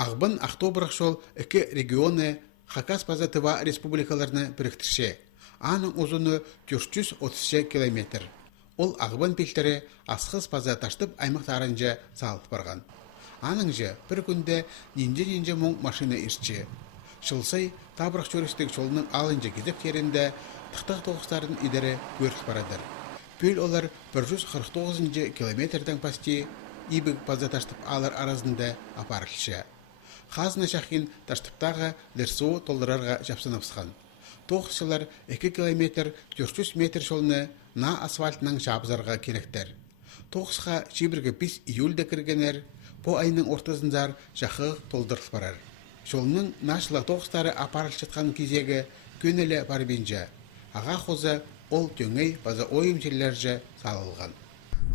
Ағбын Ахтобырық жол екі регионы Хакас Пазатыва республикаларыны біріктірше. Аның ұзыны 430 километр. Ол ағбын пелтері асқыз паза таштып аймақтарынжа салып барған. Аның же бір күнде ненже мұң машина ирчі. Шылсай табырық жөрістік жолының алынжа кезіп терінде тықтық тоғыстарын идері көріп барадыр. Пөл олар 149 километрдің пасти ибік паза таштып алар арасында апарылшы. Хазына шақин таштыптағы лерсуы толдырарға жапсынапсыған. Тоғысшылар 2 километр 400 метр жолны на асфальтының жабызарға керектер. Тоғысқа жибіргі 5 июльді кіргенер, по айының ортасындар жақы толдырып барар. Жолының нашыла тоғыстары апарыл жатқан кезегі көнелі бар бенже. Аға қозы ол төңей база ойым жерлерже салылған.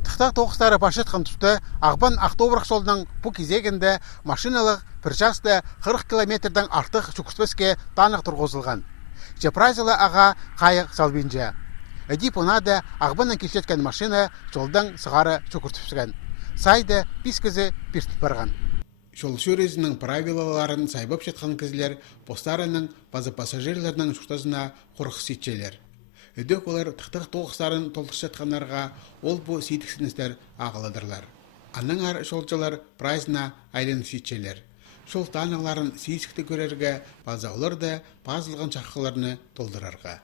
Тықтақ тоғыстары башытқан тұсты Ағбан Ахтобырық жолының бұл кезегінде машиналық бір жасты 40 километрдің артық жүкіспеске танық тұрғызылған. Жепразилы аға қайық салбенже. Әдіп онады Ағбаннан кешеткен машина жолдан сығары жүкіртіпсіген. Сайды пис кізі піртіп барған. Жол шөрезінің правилаларын сайбап жетқан кізілер постарының базы пассажирлерінің жүктазына қорқы сетчелер. Өдек олар тықтық тоғыстарын толтырып жатқанларға ол бұл сейтіксіністер ағыладырлар. Аның ар жолчылар прайзына айланып сетчелер. Жол таныларын сейтікті көрерге база олар да базылған шаққыларыны толдырарға.